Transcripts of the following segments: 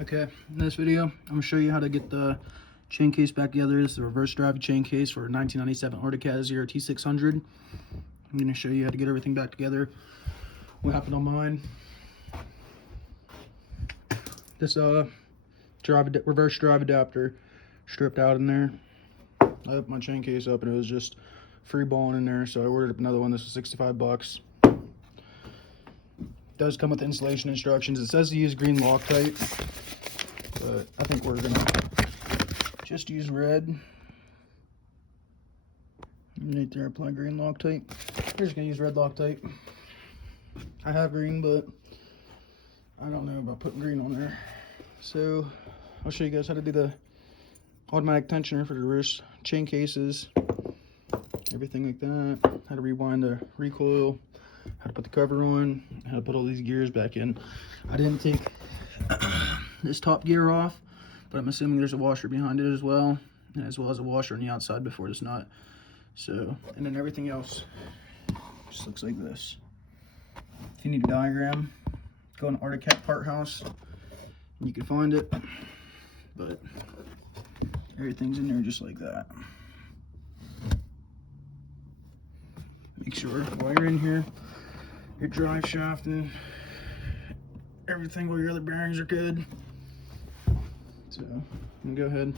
Okay, in this video, I'm going to show you how to get the chain case back together. This is the reverse drive chain case for 1997 Arctic Cat ZRT 600. I'm going to show you how to get everything back together. What happened on mine? This reverse drive adapter stripped out in there. I opened my chain case up and it was just free balling in there, so I ordered up another one. This was 65 bucks. It does come with installation instructions. It says to use green Loctite, but I think we're gonna just use red. Right there, apply green Loctite. We're just gonna use red Loctite. I have green, but I don't know about putting green on there. So I'll show you guys how to do the automatic tensioner for the reverse chain cases, everything like that, how to rewind the recoil, how to put the cover on, how to put all these gears back in. I didn't take this top gear off, but I'm assuming there's a washer behind it as well as a washer on the outside before this nut. So, and then everything else just looks like this. If you need a diagram, go on Arctic Cat Part House, you can find it, but everything's in there just like that. Make sure while you're in here, your drive shaft and everything, all your other bearings are good. So I'm gonna go ahead,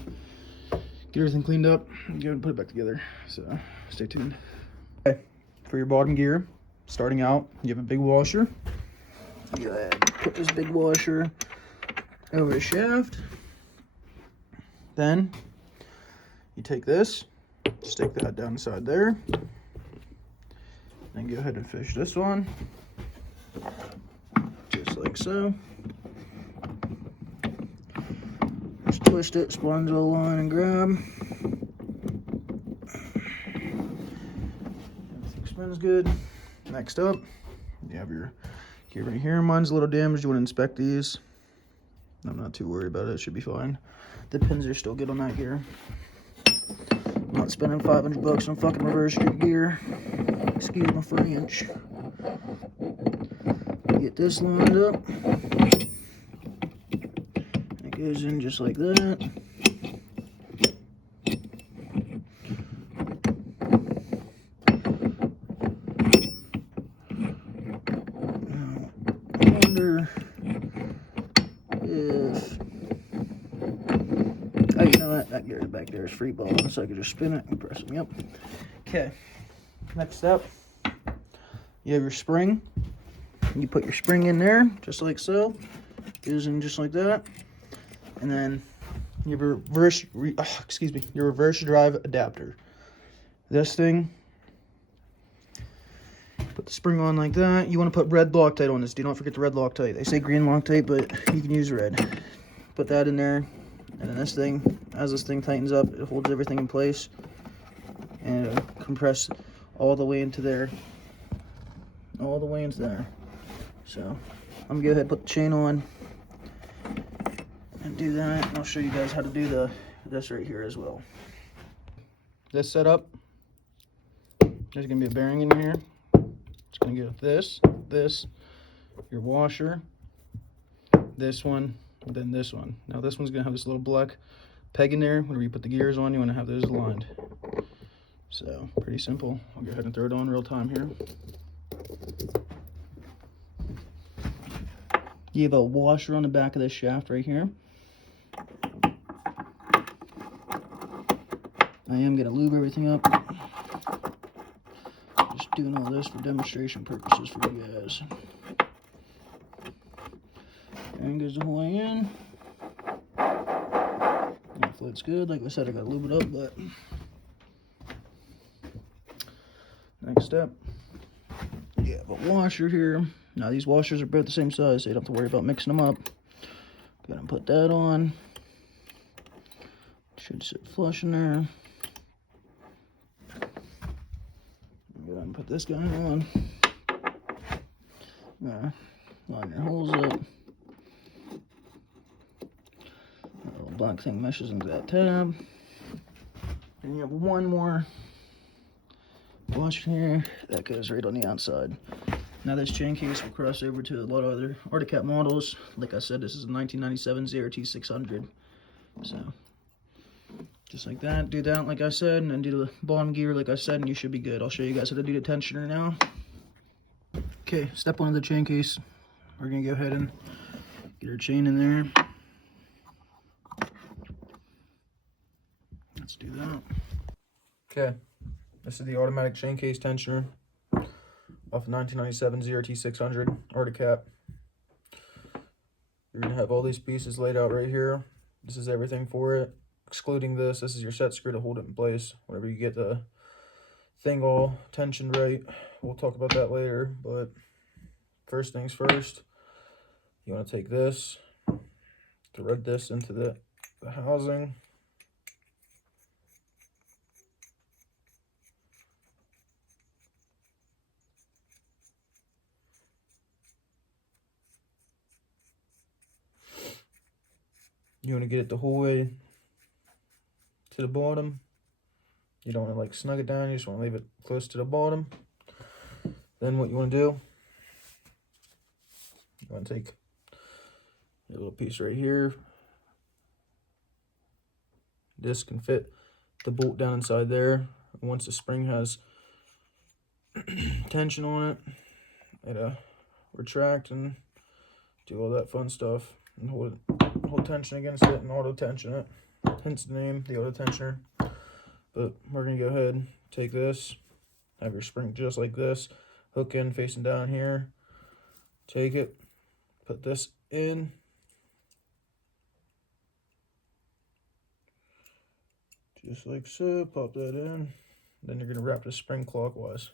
get everything cleaned up, and go and put it back together. So stay tuned. Okay, for your bottom gear, starting out, you have a big washer. Go ahead, put this big washer over the shaft. Then you take this, stick that down inside there. Then go ahead and fish this one, just like so. Just twist it, splines all line and grab. Everything spins good. Next up, you have your gear right here. Mine's a little damaged. You want to inspect these. I'm not too worried about it. It should be fine. The pins are still good on that gear. I'm not spending 500 bucks on fucking reverse gear. Excuse my French. Get this lined up. It goes in just like that. Now, I wonder if... Oh, you know what? That gear back there is free balling, so I can just spin it and press them. Yep. Okay. Next up, you have your spring. You put your spring in there, just like so. Goes in just like that. And then your reverse drive adapter. This thing, put the spring on like that. You want to put red Loctite on this. Do not forget the red Loctite. They say green Loctite, but you can use red. Put that in there. And then this thing, as this thing tightens up, it holds everything in place. And it'll compress all the way into there. All the way into there. So, I'm gonna go ahead and put the chain on and do that. And I'll show you guys how to do this right here as well. This setup, there's gonna be a bearing in here. It's gonna go with this, your washer, this one, and then this one. Now this one's gonna have this little black peg in there. Whenever you put the gears on, you wanna have those aligned. So, pretty simple. I'll go ahead and throw it on real time here. You have a washer on the back of this shaft right here. I am going to lube everything up. Just doing all this for demonstration purposes for you guys. And goes the whole way in. Hopefully it's good. Like I said, I got to lube it up, but... Next step, you have a washer here. Now these washers are both the same size, so you don't have to worry about mixing them up. Go ahead and put that on. Should sit flush in there. Go ahead and put this guy on. Line your holes up. That little black thing meshes into that tab. And you have one more washer here that goes right on the outside. Now this chain case will cross over to a lot of other Arctic Cat models. Like I said, this is a 1997 ZRT 600. So just like that, do that like I said, and then do the bottom gear like I said, and you should be good. I'll show you guys how to do the tensioner now. Okay, step one of the chain case. We're gonna go ahead and get our chain in there. Let's do that. Okay, this is the automatic chain case tensioner off 1997 ZRT 600 Arctic Cat. You're gonna have all these pieces laid out right here. This is everything for it, excluding this. This is your set screw to hold it in place whenever you get the thing all tensioned right. We'll talk about that later, but first things first, you want to take this, thread this into the housing. You want to get it the whole way to the bottom. You don't want to like snug it down, you just want to leave it close to the bottom. Then what you want to do, you want to take a little piece right here. This can fit the bolt down inside there. And once the spring has tension on it, it'll retract and do all that fun stuff and hold tension against it and auto tension it. Hence the name, the auto tensioner. But we're gonna go ahead, take this, have your spring just like this, hook in facing down here, take it, put this in, just like so, pop that in, then you're gonna wrap the spring clockwise.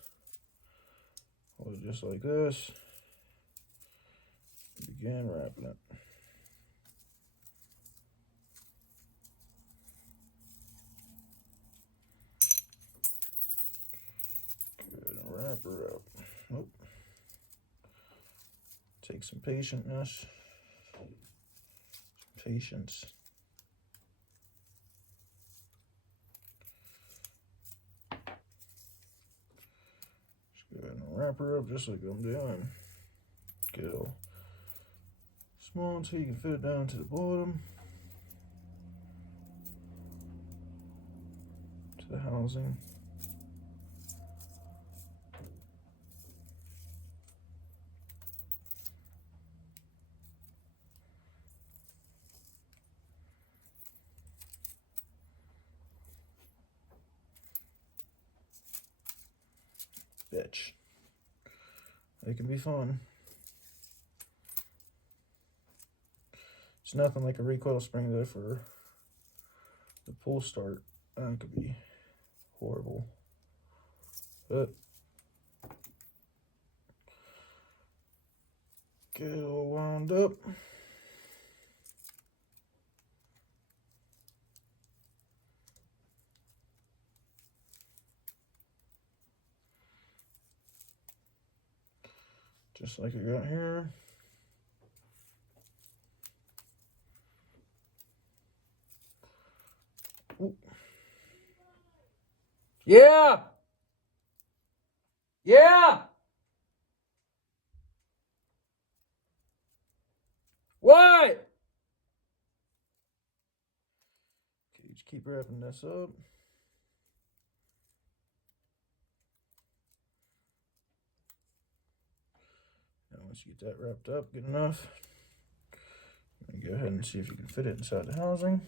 Hold it just like this, begin wrapping it. Wrap her up. Nope. Take some patience. Patience. Just go ahead and wrap her up just like I'm doing. Get it all small until you can fit it down to the bottom. To the housing. Bitch. It can be fun. It's nothing like a recoil spring though for the pull start. That could be horrible. But get it all wound up. Just like I got here. Ooh. Yeah! Yeah! What? Okay, just keep wrapping this up. Once you get that wrapped up good enough, go ahead and see if you can fit it inside the housing.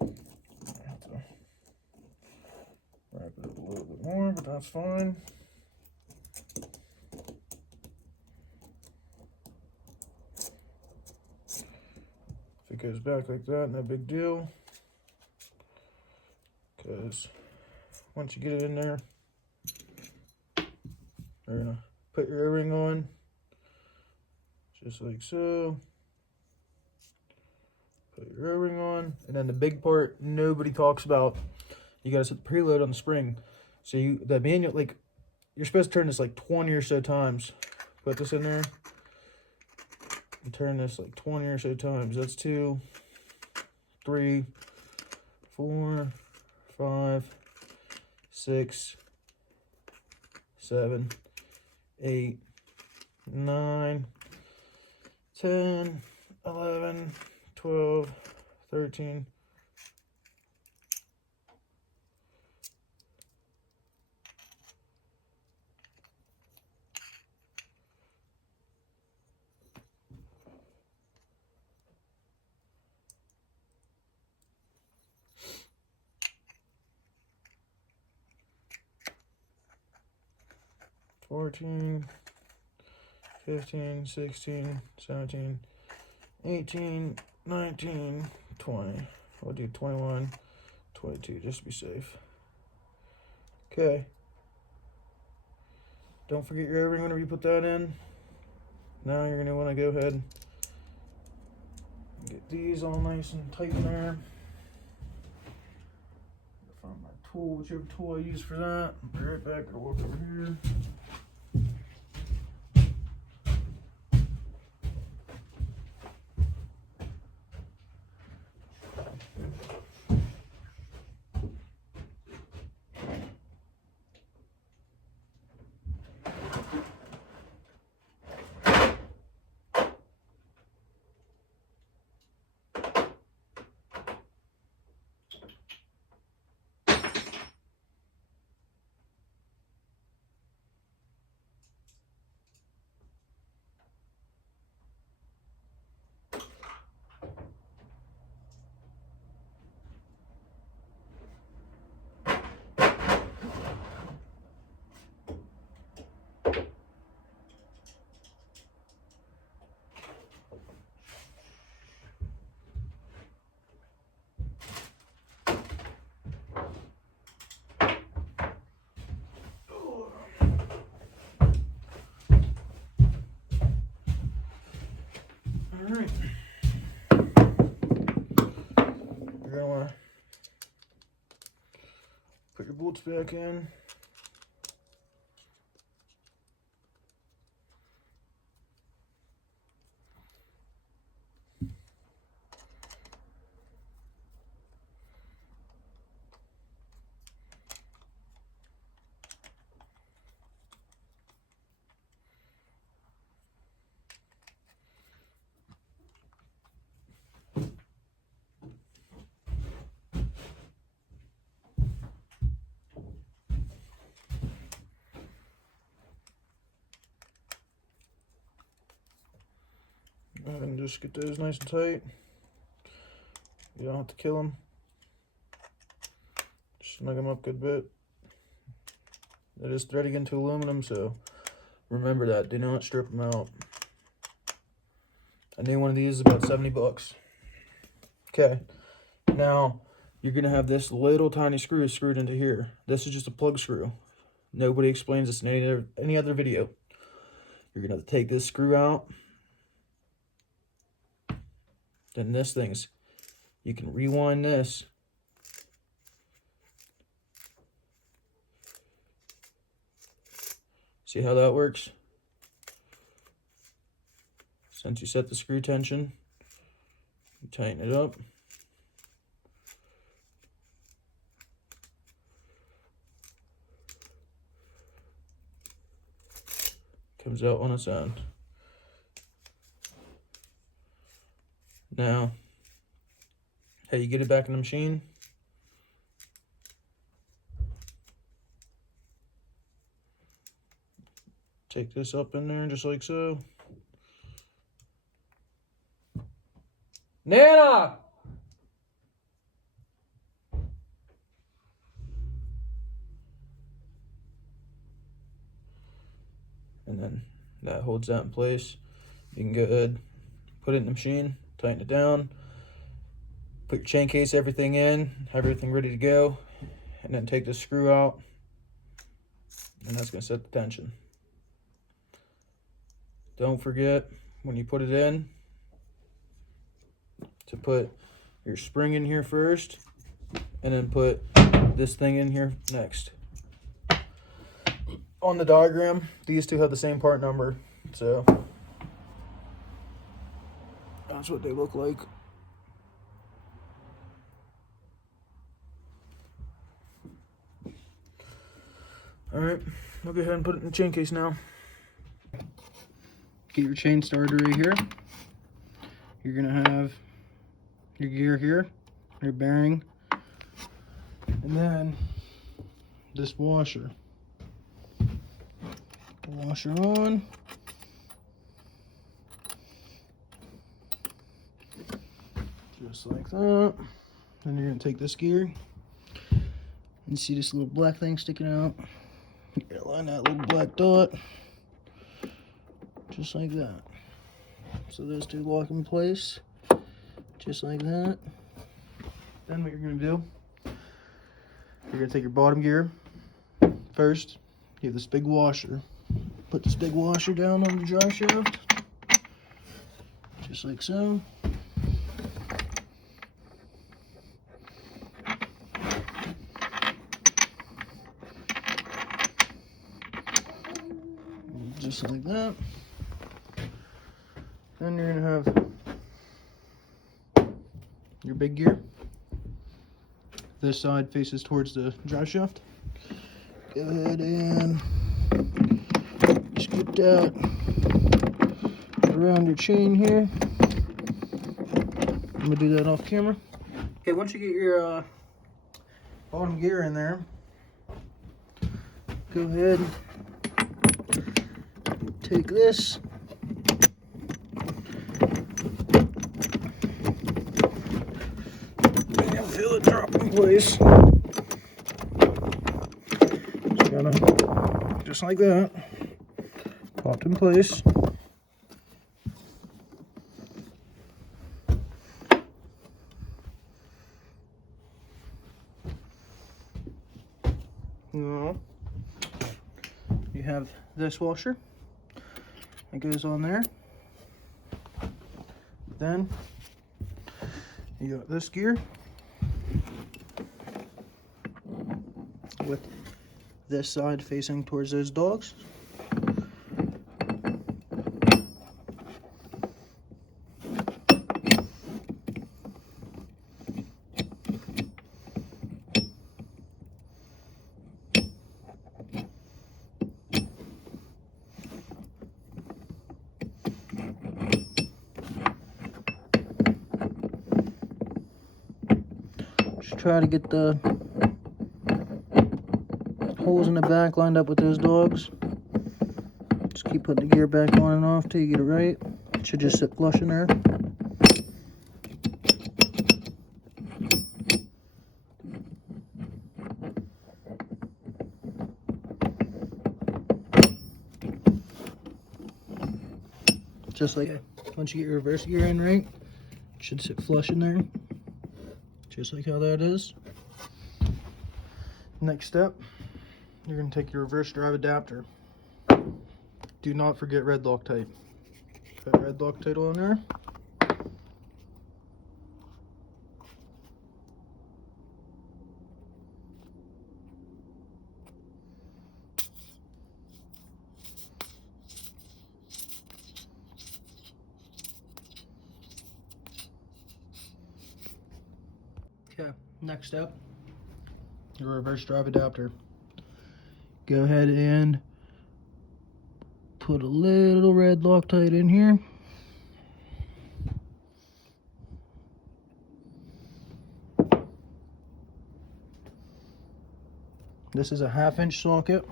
I have to wrap it up a little bit more, but that's fine. If it goes back like that, no big deal. Because once you get it in there, you're gonna put your O-ring on, just like so. Put your O-ring on, and then the big part nobody talks about, you gotta set the preload on the spring. So the manual, like, you're supposed to turn this like 20 or so times. Put this in there, and turn this like 20 or so times. That's 2, 3, 4, 5, 6, 7, 8, 9, 10, 11, 12, 13, 14, 15, 16, 17, 18, 19, 20. We'll do 21, 22 just to be safe. Okay. Don't forget your O-ring whenever you put that in. Now you're going to want to go ahead and get these all nice and tight in there. Find my tool, whichever tool I use for that. I'll be right back. I'll walk over here. Alright. You're going to want to put your bolts back in. And just get those nice and tight. You don't have to kill them. Just snug them up a good bit. It is threading into aluminum, so remember that. Do not strip them out. A new one of these is about 70 bucks. Okay. Now, you're going to have this little tiny screw screwed into here. This is just a plug screw. Nobody explains this in any other video. You're going to have to take this screw out. Then this thing's, you can rewind this. See how that works? Since you set the screw tension, you tighten it up. Comes out on its own. Now, how you get it back in the machine? Take this up in there just like so. Nana! And then that holds that in place. You can go ahead, put it in the machine, tighten it down, put your chain case, everything in, have everything ready to go, and then take the screw out, and that's going to set the tension. Don't forget, when you put it in, to put your spring in here first, and then put this thing in here next. On the diagram, these two have the same part number, so that's what they look like. Alright, I'll go ahead and put it in the chain case now. Get your chain started right here. You're gonna have your gear here, your bearing, and then this washer. The washer on. Just like that. Then you're gonna take this gear. You see this little black thing sticking out. You're gonna line that little black dot. Just like that. So those two lock in place. Just like that. Then what you're gonna do, you're gonna take your bottom gear. First, you have this big washer. Put this big washer down on the drive shaft. Just like so. Just like that. Then you're gonna have your big gear. This side faces towards the drive shaft. Go ahead and scoop that around your chain here. I'm gonna do that off camera. Okay, once you get your bottom gear in there, go ahead and take this. And feel it drop in place. Just like that. Popped in place. Now, you have this washer. It goes on there. Then you got this gear with this side facing towards those dogs. Just try to get the holes in the back lined up with those dogs. Just keep putting the gear back on and off till you get it right. It should just sit flush in there. Just like once you get your reverse gear in right, it should sit flush in there. Just like how that is. Next step, you're going to take your reverse drive adapter. Do not forget red Loctite. Put red Loctite on there. Okay, next step, your reverse drive adapter. Go ahead and put a little red Loctite in here. This is a 1/2 inch socket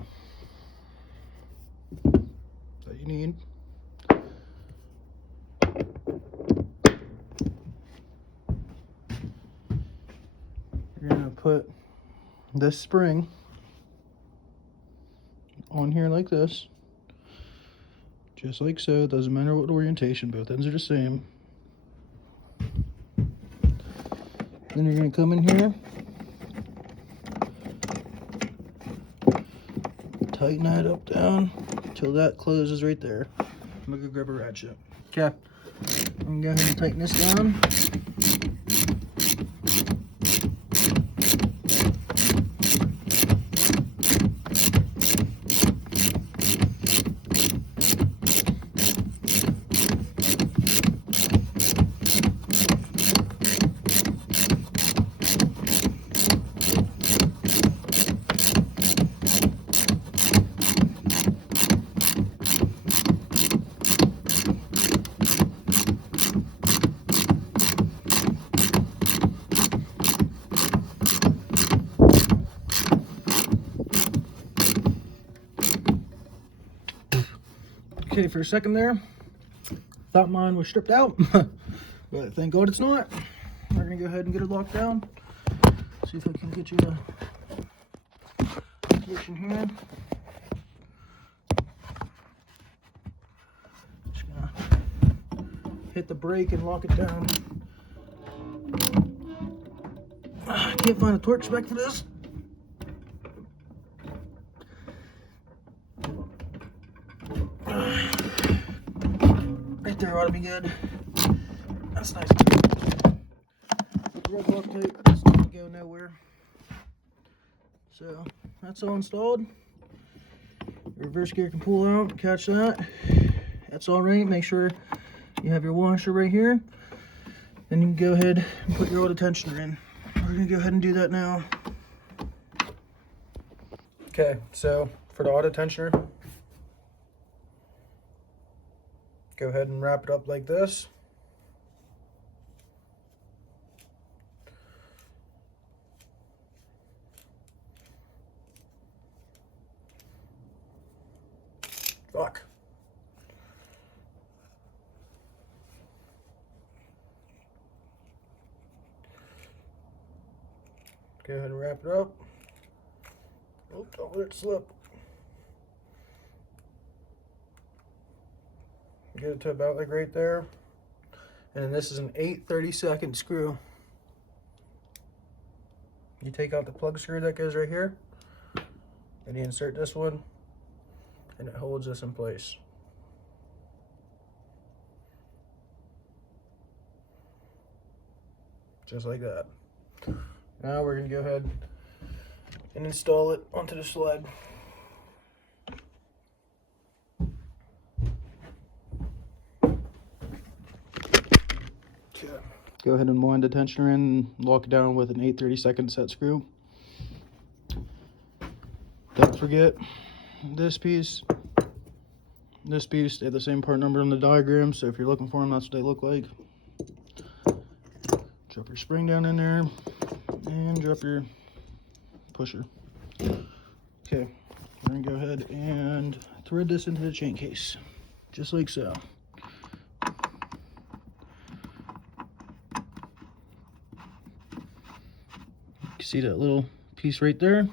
that you need. You're going to put this spring on here like this. Just like so. It doesn't matter what orientation, both ends are the same. Then you're going to come in here, tighten that up down until that closes right there. I'm going to go grab a ratchet. Okay, I'm going to go ahead and tighten this down. Okay, for a second there, thought mine was stripped out, but thank God it's not. We're gonna go ahead and get it locked down. See if I can get you a position here. Just gonna hit the brake and lock it down. I can't find a torque spec for this. Right there ought to be good. That's nice. Red lock tape, it's not to go nowhere. So that's all installed. Reverse gear can pull out, catch that. That's all right. Make sure you have your washer right here. Then you can go ahead and put your auto tensioner in. We're gonna go ahead and do that now. Okay, so for the auto tensioner, go ahead and wrap it up like this. Fuck. Go ahead and wrap it up. Oh, don't let it slip. Get it to about like right there. And then this is an 8/32 screw. You take out the plug screw that goes right here, and you insert this one, and it holds this in place. Just like that. Now we're gonna go ahead and install it onto the sled. Go ahead and wind the tensioner in and lock it down with an 8/32 set screw. Don't forget this piece. This piece, they have the same part number on the diagram, so if you're looking for them, that's what they look like. Drop your spring down in there and drop your pusher. Okay, we're gonna go ahead and thread this into the chain case, just like so. You see that little piece right there?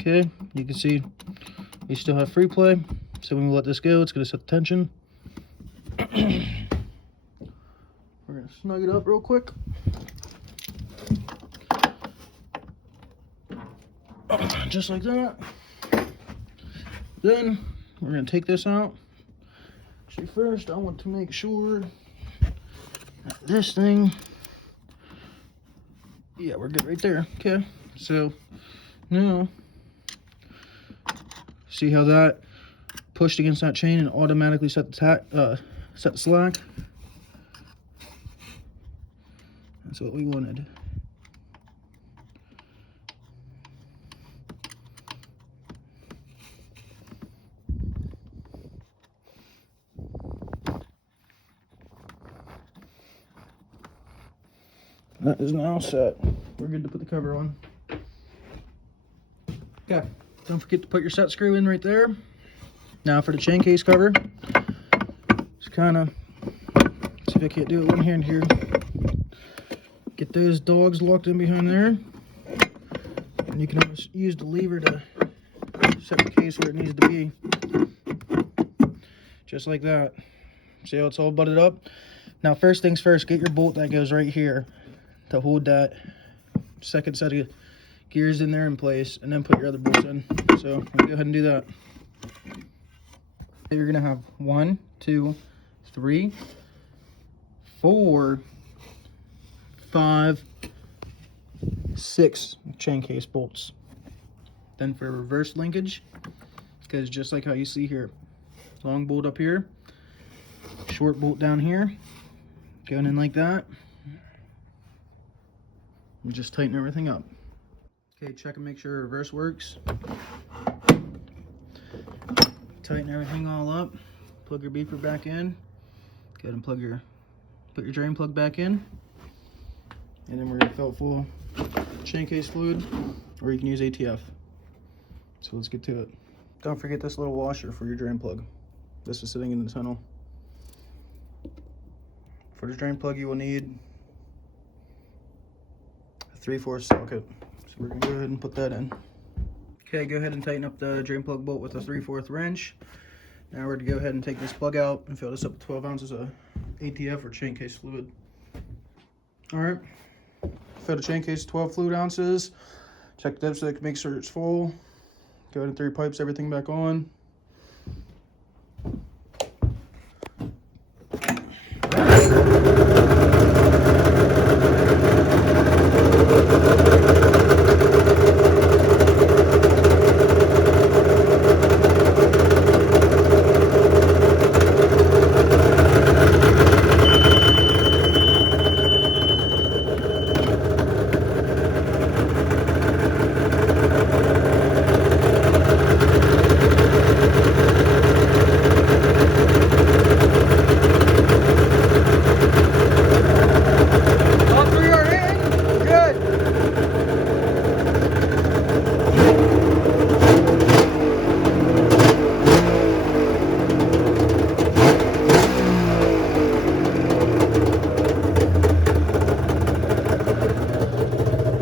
Okay, you can see we still have free play, so when we let this go, it's going to set the tension. We're going to snug it up real quick. Just like that. Then we're going to take this out. Actually, first I want to make sure that this thing, yeah, we're good right there. Okay, so now see how that pushed against that chain and automatically set the set the slack. That's what we wanted. That is now set. We're good to put the cover on. Okay, don't forget to put your set screw in right there. Now for the chain case cover, just kind of, see if I can't do it one hand here. Get those dogs locked in behind there. And you can always use the lever to set the case where it needs to be. Just like that. See how it's all butted up? Now first things first, get your bolt that goes right here to hold that second set of gears in there in place, and then put your other bolts in. So we'll go ahead and do that. You're gonna have 1, 2, 3, 4, 5, 6 chain case bolts. Then for reverse linkage, because just like how you see here, long bolt up here, short bolt down here, going in like that. And just tighten everything up. Okay, check and make sure reverse works. Tighten everything all up. Plug your beeper back in. Go ahead and put your drain plug back in. And then we're gonna fill it full of chain case fluid, or you can use ATF. So let's get to it. Don't forget this little washer for your drain plug. This is sitting in the tunnel. For the drain plug, you will need a 3/4 socket. So we're gonna go ahead and put that in. Okay, go ahead and tighten up the drain plug bolt with a 3/4 wrench. Now we're gonna go ahead and take this plug out and fill this up with 12 ounces of ATF or chain case fluid. All right, fill the chain case 12 fluid ounces. Check the dipstick, make sure it's full. Go ahead and 3 pipes everything back on.